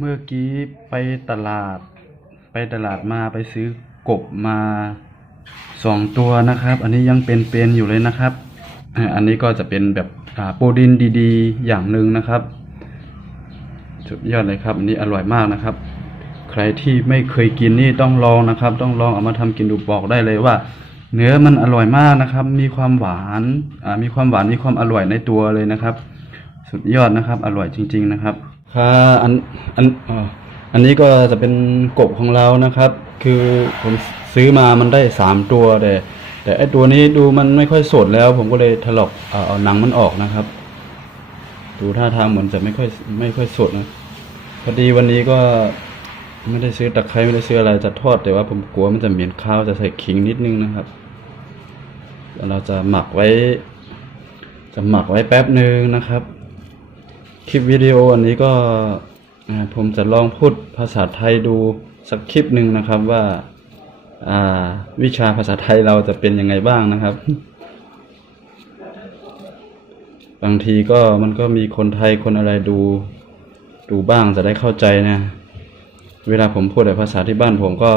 เมื่อกี้ไปตลาดมาไปซื้อกบมา2 ตัวนะครับ อันนี้ยังเป็นอยู่เลยนะครับอันนี้ก็จะเป็นแบบโปรตีนดีๆอย่างหนึ่งนะครับสุดยอดเลยครับอันนี้อร่อยมากนะครับใครที่ไม่เคยกินนี่ต้องลองนะครับต้องลองเอามาทำกินดูบอกได้เลยว่าเนื้อมันอร่อยมากนะครับมีความหวานมีความอร่อยในตัวเลยนะครับสุดยอดนะครับอร่อยจริงๆนะครับอันนี้ก็จะเป็นกบของเรานะครับคือผมซื้อมามันได้3 ตัวแต่ไอตัวนี้ดูมันไม่ค่อยสดแล้วผมก็เลยถลอกเอาหนังมันออกนะครับดูท่าทางเหมือนจะไม่ค่อยสดนะพอดีวันนี้ก็ไม่ได้ซื้อตะไคร้ไม่ได้ซื้ออะไรจะทอดแต่ว่าผมกลัวมันจะเหม็นข้าวจะใส่ขิงนิดนึงนะครับเราจะหมักไว้แป๊บนึงนะครับคลิปวิดีโออันนี้ก็ผมจะลองพูดภาษาไทยดูสักคลิปหนึ่งนะครับว่าวิชาภาษาไทยเราจะเป็นยังไงบ้างนะครับบางทีก็มันก็มีคนไทยคนอะไรดูบ้างจะได้เข้าใจนะเวลาผมพูดแต่ภาษาที่บ้านผมก็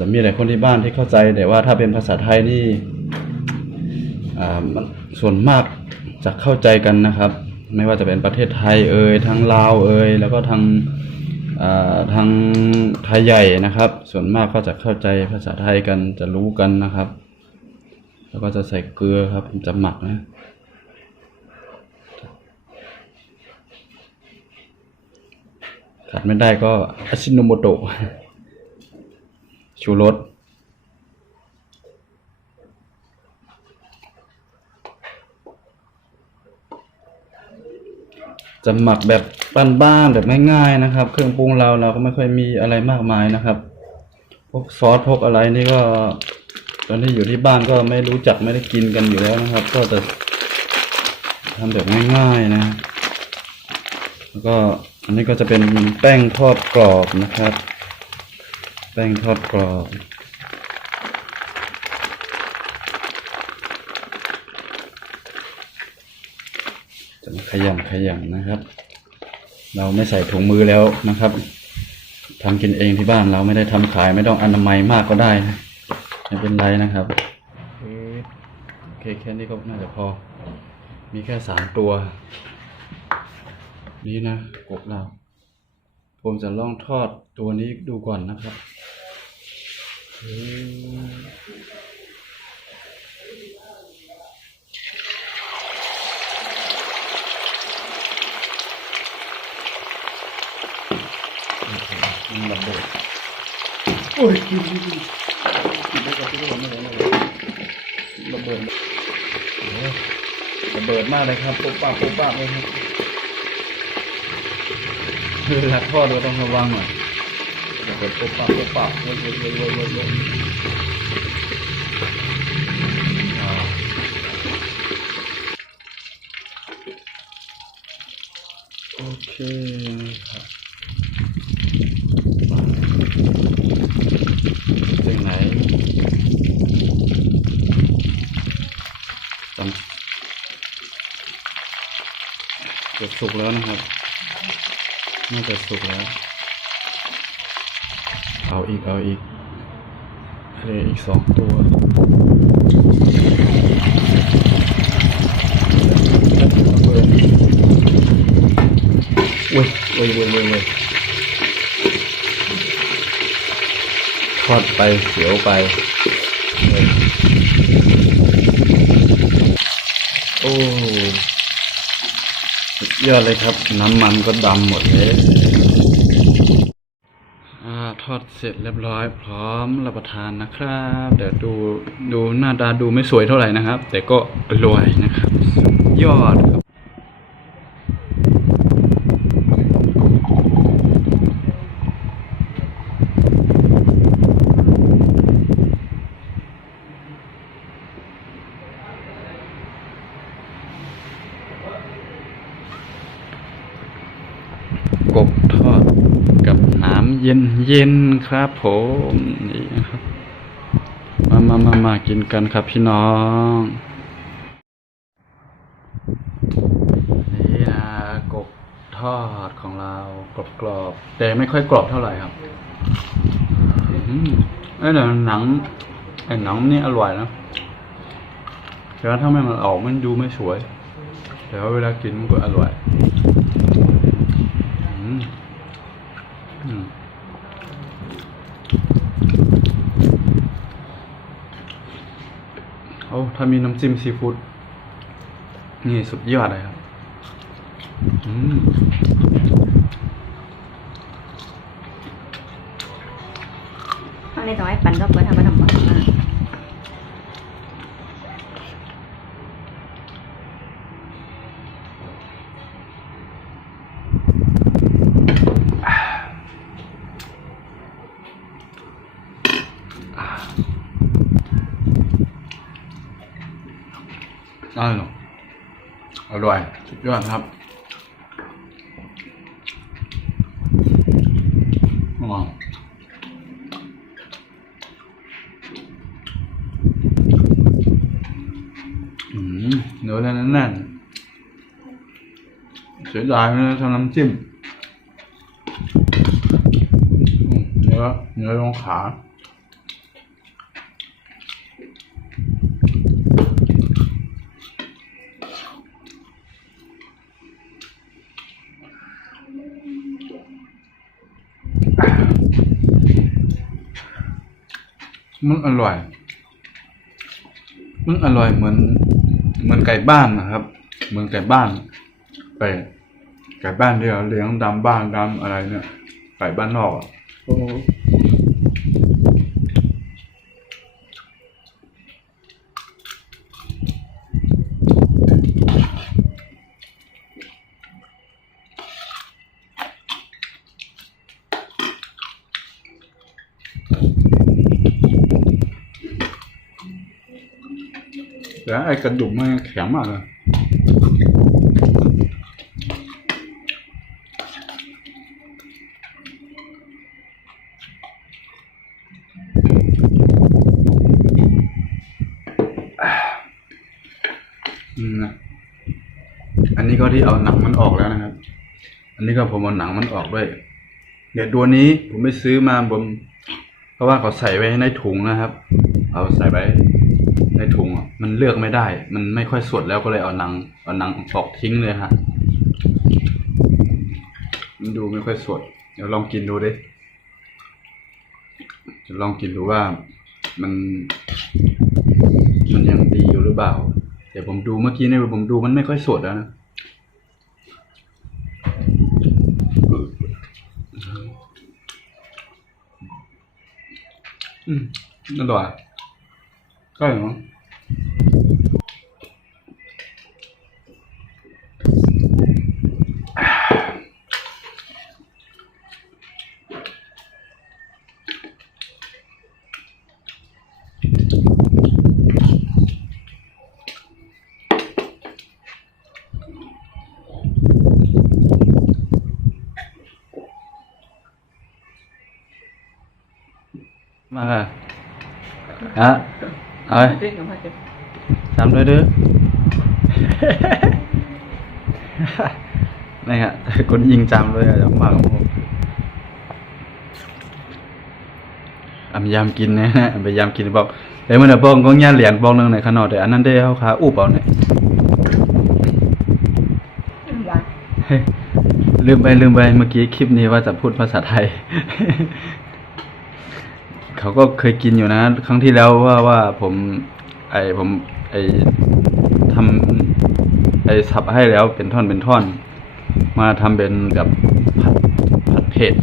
จะมีหลายคนที่บ้านที่เข้าใจแต่ว่าถ้าเป็นภาษาไทยนี่มันส่วนมากจะเข้าใจกันนะครับไม่ว่าจะเป็นประเทศไทยทั้งลาวแล้วก็ทางไทยใหญ่นะครับส่วนมากก็จะเข้าใจภาษาไทยกันจะรู้กันนะครับแล้วก็จะใส่เกลือครับผมจะหมักนะขาดไม่ได้ก็อาซิโนโมโตะชูรสจะหมักแบบบ้านๆแบบง่ายๆนะครับเครื่องปรุงเราก็ไม่ค่อยมีอะไรมากมายนะครับพวกซอสพวกอะไรนี่ก็ตอนที่อยู่ที่บ้านก็ไม่รู้จักไม่ได้กินกันอยู่แล้วนะครับก็จะทำแบบง่ายๆนะแล้วก็อันนี้ก็จะเป็นแป้งทอดกรอบนะครับแป้งทอดกรอบจะขยำนะครับเราไม่ใส่ถุงมือแล้วนะครับทำกินเองที่บ้านเราไม่ได้ทำขายไม่ต้องอนามัยมากก็ได้นะไม่เป็นไรนะครับโอเคแค่นี้ก็น่าจะพอมีแค่3 ตัวนี้นะกบเราผมจะลองทอดตัวนี้ดูก่อนนะครับมันระเบิดโอ้ยกินได้กับที่เราไม่ได้ระเบิดมากเลยครับปุ๊บปั๊บเลยครับเวลาทอดเราต้องระวังหน่อยระเบิดปุ๊บปั๊บเว้ยโอเคครับจากไหนจะสุกแล้วนะครับน่าจะสุกแล้วเอาอีกอีก2 ตัวเว้ยทอดไปเสียวไปโอ้สุดยอดเลยครับน้ำมันก็ดำหมดเลยทอดเสร็จเรียบร้อยพร้อมรับประทานนะครับเดี๋ยวดูหน้าตาดูไม่สวยเท่าไหร่นะครับแต่ก็อร่อยนะครับสุดยอดครับกบทอดกับน้ำเย็นครับผมนี่นะครับมากินกันครับพี่น้องนี่นะกบทอดของ ลาวกรอบๆแต่ไม่ค่อยกรอบเท่าไหร่ครับไอ้แต่หนังนี่อร่อยนะแต่ว่าถ้าไม่มันออกมันดูไม่สวยแต่ว่าเวลากินมันก็อร่อยโอ้ถ้ามีน้ำจิ้มซีฟู้ดนี่สุดยอดเลยครับเอาในต่อให้ปั่นก็เปิดทำมาทำมาอร่อยสุดยอดครับเนื้อแน่นๆเสียดายไม่ได้ทำน้ำจิ้มเนื้อลงขามันอร่อยเหมือนไก่บ้านนะครับเหมือนไก่บ้านไก่บ้านที่เราเลี้ยงตามบ้านตามอะไรเนี่ยไก่บ้านนอกแต่ไอ้กระดูกมันแข็งมากเลยอันนี้ก็ที่เอาหนังมันออกแล้วนะครับอันนี้ก็ผมเอาหนังมันออกด้วยเดี๋ยวตัวนี้ผมไปซื้อมาเพราะว่าเขาใส่ไว้ในถุงนะครับเอาใส่ไว้ในถุงมันเลือกไม่ได้มันไม่ค่อยสดแล้วก็เลยเอาหนังออกทิ้งเลยฮะมันดูไม่ค่อยสดเดี๋ยวลองกินดูดิจะลองกินดูว่ามันยังดีอยู่หรือเปล่าแต่ผมดูเมื่อกี้เนี่ยผมดูมันไม่ค่อยสดแล้วนะอร่อยก็อย่างนั้นมาค่ะเอาไปจำด้วยเด้อนี่ฮะคนยิงจำเลยอะจำมากของผมพยายามกินนะพยายามกินบอกแต่เมื่อบ้องก็ย่าเหรียญบ้องนึงในขนาดแต่อันนั้นได้เข้าขาอุบเอาเนี่ยลืมไปเมื่อกี้คลิปนี้ว่าจะพูดภาษาไทยเขาก็เคยกินอยู่นะครั้งที่แล้วว่าผมทำสับให้แล้วเป็นท่อนมาทำเป็นกับผัดเผ็ด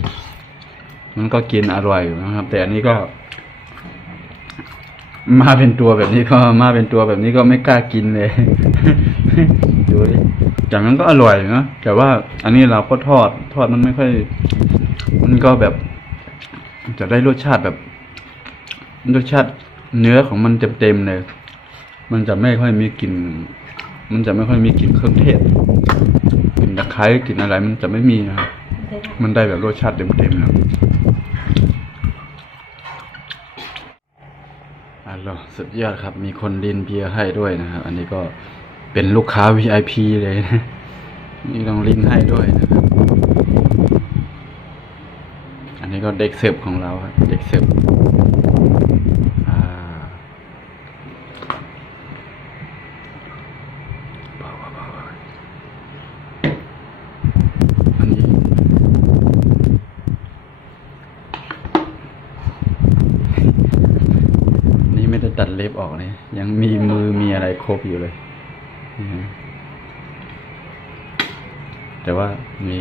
มันก็กินอร่อยอยู่นะครับแต่อันนี้ก็มาเป็นตัวแบบนี้ก็ไม่กล้ากินเลยดูดิจากนั้นก็อร่อยนะแต่ว่าอันนี้เราก็ทอดมันไม่ค่อยมันก็แบบจะได้รสชาติแบบรสชาติเนื้อของมันเต็มเลยมันจะไม่ค่อยมีกลิ่นเครื่องเทศกลิ่นตะไคร้กลิ่นอะไรมันจะไม่มีนะครับมันได้แบบรสชาติเต็มนะสุดยอดครับมีคนดินเบียร์ให้ด้วยนะครับอันนี้ก็เป็นลูกค้า VIP เลยนะนี่ต้องลิ้นให้ด้วยนะครับ ก็เด็กเสิร์ฟของเราครับเด็กเสิร์ฟอ่าเบาอันนี้นี่ไม่ได้ตัดเล็บออกเลยยังมีมือมีอะไรครบอยู่เลยแต่ว่ามี